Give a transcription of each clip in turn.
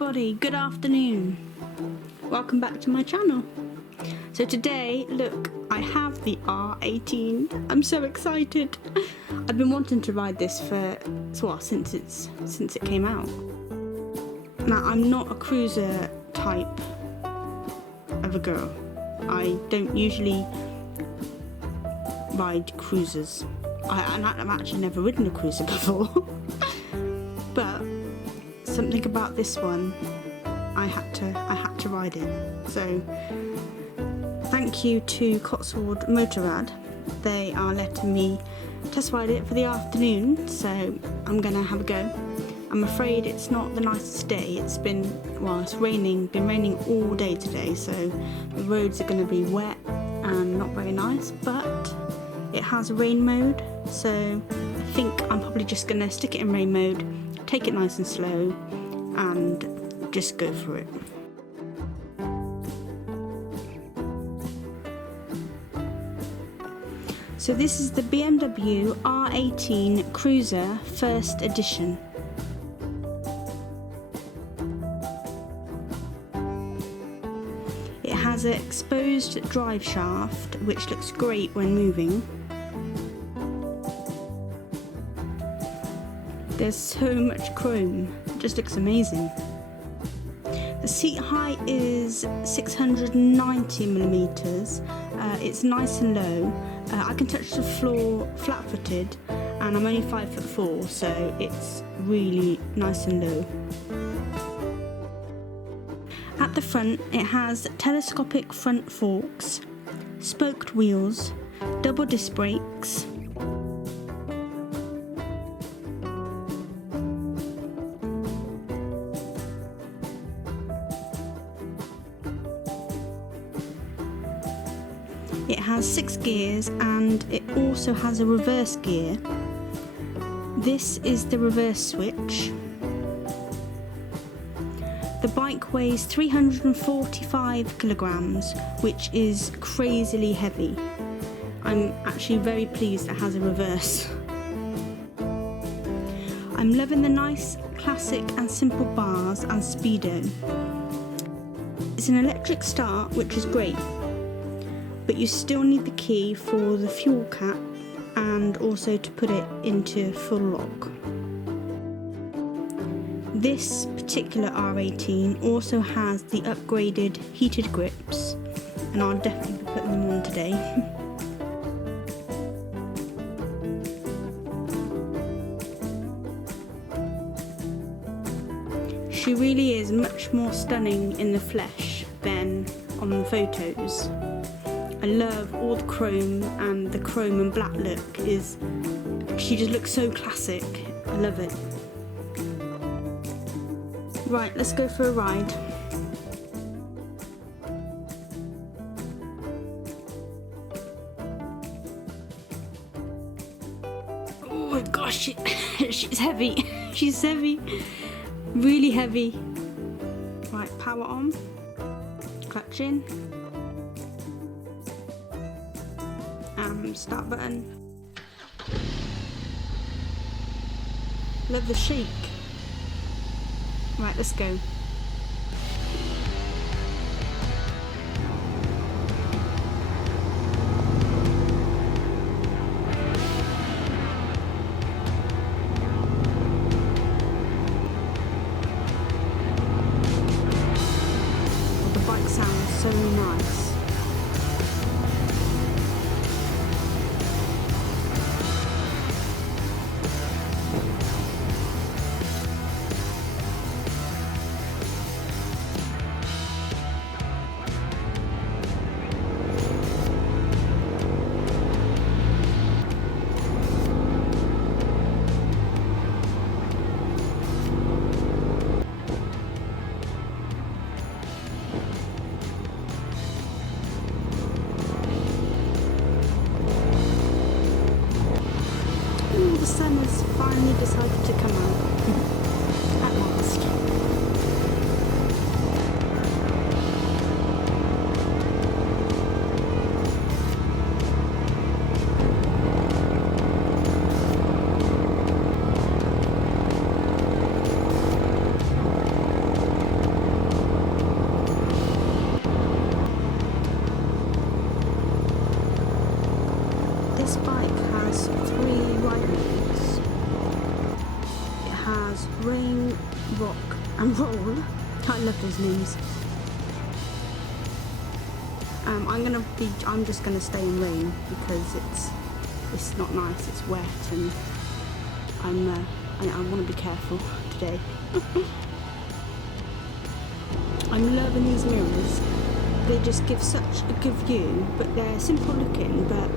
everybody, good afternoon. Welcome back to my channel. So today, look, I have the R18. I'm so excited. I've been wanting to ride this for since it came out. Now, I'm not a cruiser type of a girl. I don't usually ride cruisers. I've actually never ridden a cruiser before. But something about this one, I had to ride it. So thank you to Cotswold Motorrad. They are letting me test ride it for the afternoon, so I'm gonna have a go. I'm afraid it's not the nicest day. It's been raining all day today, so the roads are gonna be wet and not very nice, but it has rain mode, so I think I'm probably just gonna stick it in rain mode, take it nice and slow, and just go for it. So this is the BMW R18 Cruiser First Edition. It has an exposed drive shaft, which looks great when moving. There's so much chrome, it just looks amazing. The seat height is 690mm. It's nice and low. I can touch the floor flat-footed, and I'm only 5'4", so it's really nice and low. At the front, it has telescopic front forks, spoked wheels, double disc brakes, it has 6 gears, and it also has a reverse gear. This is the reverse switch. The bike weighs 345 kilograms, which is crazily heavy. I'm actually very pleased it has a reverse. I'm loving the nice, classic and simple bars and speedo. It's an electric start, which is great, but you still need the key for the fuel cap and also to put it into full lock. This particular R18 also has the upgraded heated grips, and I'll definitely be putting them on today. She really is much more stunning in the flesh than on the photos. I love all the chrome, and the chrome and black look she just looks so classic. I love it. Right, let's go for a ride. Oh my gosh, she's heavy. She's heavy. Really heavy. Right, power on. Clutch in. Start button. Love the shake. Right, let's go. Oh, the bike sounds so nice. The sun has finally decided to come out at last. this bike has 3 ride modes. It has rain, rock and roll. I love those names. I'm just gonna stay in rain because it's not nice, it's wet, and I want to be careful today. I'm loving these mirrors. They just give such a good view, but they're simple looking, but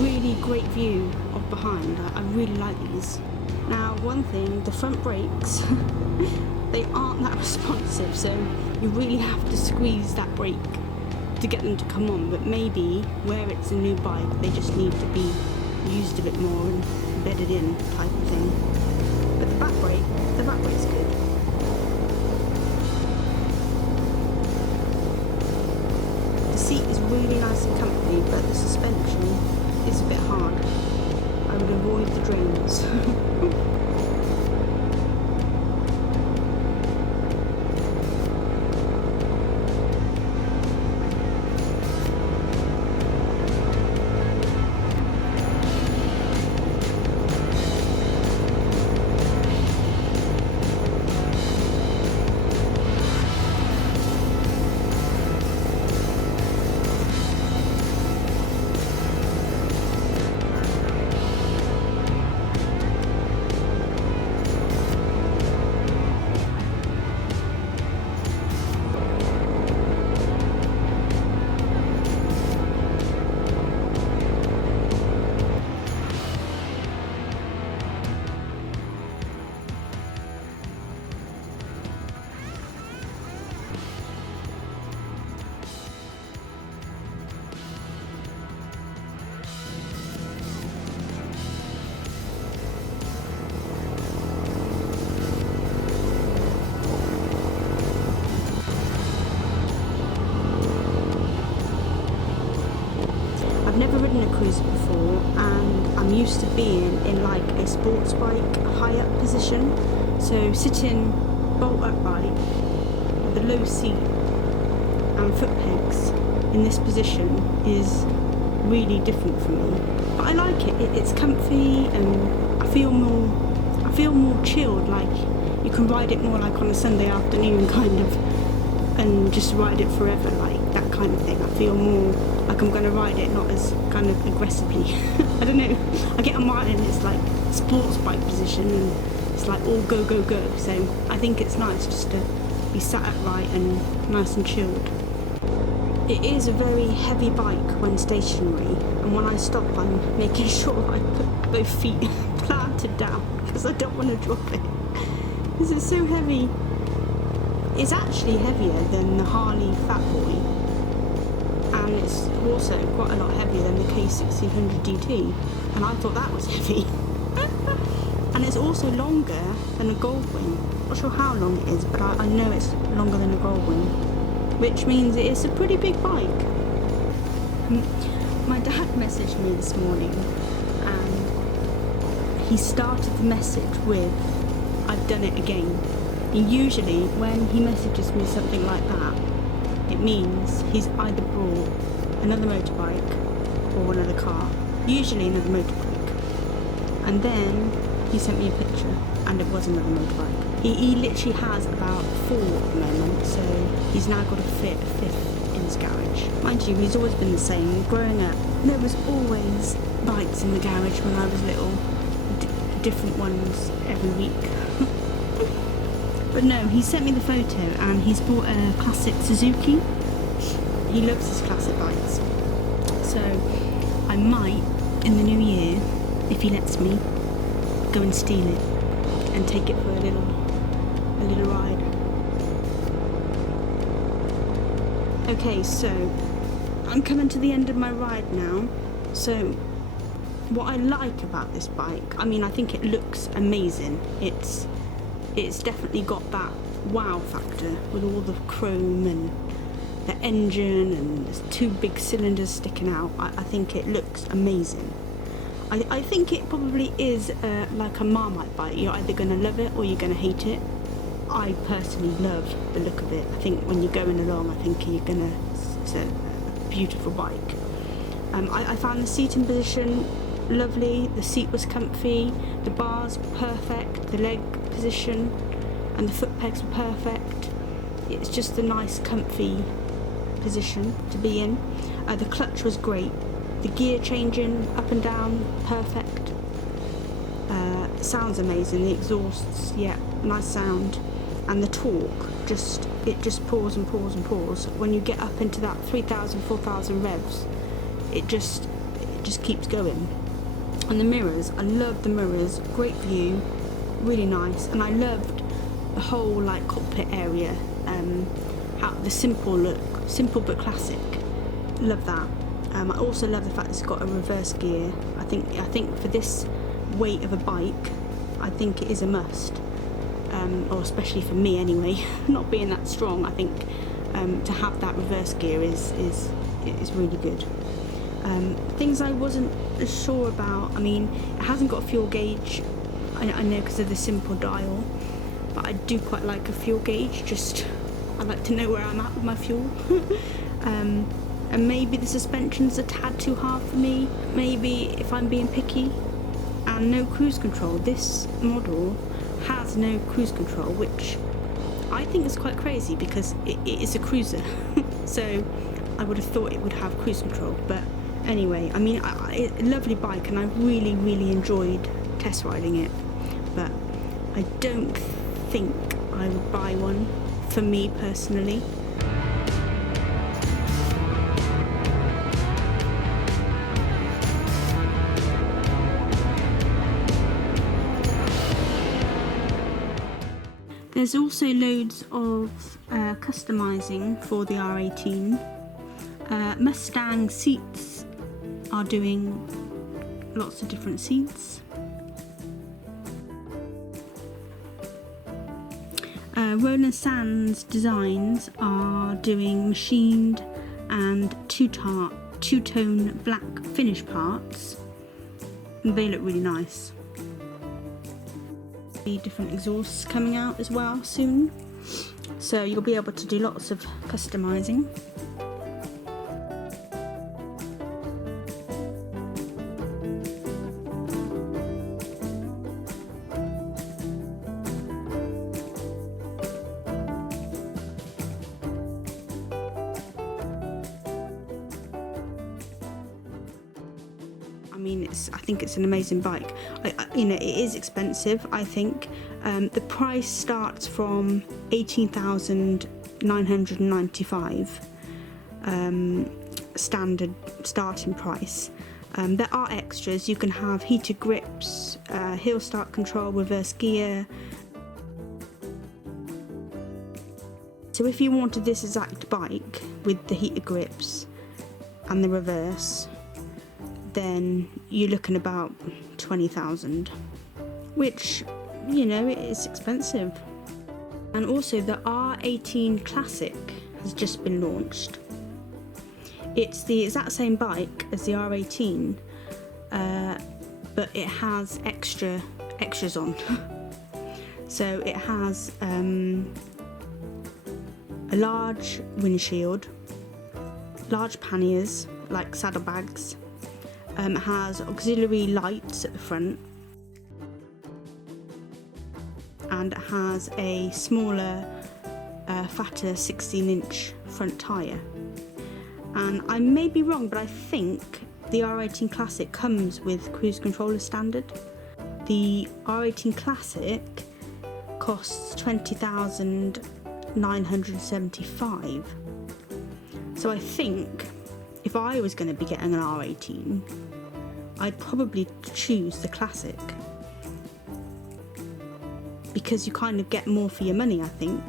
really great view of behind. I really like these. Now, one thing, the front brakes, they aren't that responsive, so you really have to squeeze that brake to get them to come on, but maybe where it's a new bike, they just need to be used a bit more and bedded in type of thing. But the back brake's good. The seat is really nice and comfy, but the suspension is a bit hard. I would avoid the drains. I've never ridden a cruiser before, and I'm used to being in like a sports bike high up position, so sitting bolt upright with a low seat and foot pegs in this position is really different for me, but I like it. It's comfy and I feel more chilled, like you can ride it more like on a Sunday afternoon kind of, and just ride it forever, like that kind of thing. I feel more like I'm going to ride it, not as kind of aggressively. I don't know, I get on mine and it's like sports bike position and it's like all go go go, so I think it's nice just to be sat upright and nice and chilled. It is a very heavy bike when stationary, and when I stop I'm making sure I put both feet planted down because I don't want to drop it because it's so heavy. It's actually heavier than the Harley Fat Boy, and it's also quite a lot heavier than the K1600 DT, and I thought that was heavy. And it's also longer than a Goldwing. Not sure how long it is, but I know it's longer than a Goldwing, which means it is a pretty big bike. My dad messaged me this morning, and he started the message with, "I've done it again." And usually when he messages me something like that, it means he's either brought another motorbike or another car, usually another motorbike. And then he sent me a picture and it was another motorbike. He literally has about 4 at the moment, so he's now got to fit a 5th in his garage. Mind you, he's always been the same. Growing up, there was always bikes in the garage when I was little, different ones every week. But no, he sent me the photo and he's bought a classic Suzuki. He loves his classic bikes. So I might, in the new year, if he lets me, go and steal it and take it for a little ride. Okay, so I'm coming to the end of my ride now. So what I like about this bike, I mean, I think it looks amazing. It's definitely got that wow factor with all the chrome and the engine and there's 2 big cylinders sticking out. I think it looks amazing. I think it probably is like a Marmite bike. You're either going to love it or you're going to hate it. I personally love the look of it. I think when you're going along, I think you're going to, it's a beautiful bike. I found the seating position lovely, the seat was comfy, the bars were perfect, the leg position and the foot pegs were perfect. It's just a nice comfy position to be in. The clutch was great, the gear changing up and down, perfect. Sounds amazing, the exhausts, yeah, nice sound, and the torque, it just pours and pours and pours. When you get up into that 3,000, 4,000 revs, it just keeps going. And the mirrors, I love the mirrors, great view, really nice, and I loved the whole like cockpit area, how the simple look, simple but classic, love that. I also love the fact it's got a reverse gear. I think for this weight of a bike, I think it is a must, or especially for me anyway, not being that strong. I think to have that reverse gear is really good. Things I wasn't sure about, I mean, it hasn't got a fuel gauge, I know because of the simple dial, but I do quite like a fuel gauge, I like to know where I'm at with my fuel. And maybe the suspension's a tad too hard for me, maybe if I'm being picky. And no cruise control. This model has no cruise control, which I think is quite crazy because it is a cruiser. So I would have thought it would have cruise control, but anyway, I mean, a lovely bike, and I really, really enjoyed test riding it, but I don't think I would buy one for me personally. There's also loads of customising for the R18. Mustang seats are doing lots of different seats. Roland Sands Designs are doing machined and two-tone black finish parts. They look really nice. Different exhausts coming out as well soon, so you'll be able to do lots of customizing. I mean, I think it's an amazing bike. You know, it is expensive, I think. The price starts from 18,995, standard starting price. There are extras. You can have heated grips, hill start control, reverse gear. So if you wanted this exact bike with the heated grips and the reverse, then you're looking about 20,000, which, you know, it is expensive. And also the R18 Classic has just been launched. It's the exact same bike as the R18, but it has extras on. So it has a large windshield, large panniers like saddlebags. It has auxiliary lights at the front, and it has a smaller, fatter 16-inch front tyre. And I may be wrong, but I think the R18 Classic comes with cruise control as standard. The R18 Classic costs $20,975. So I think if I was going to be getting an R18, I'd probably choose the Classic, because you kind of get more for your money, I think.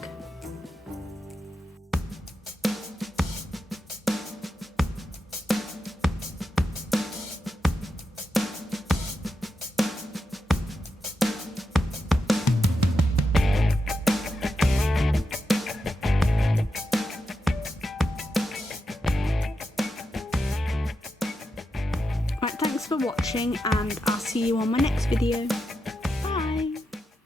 Right, thanks for watching, and I'll see you on my next video.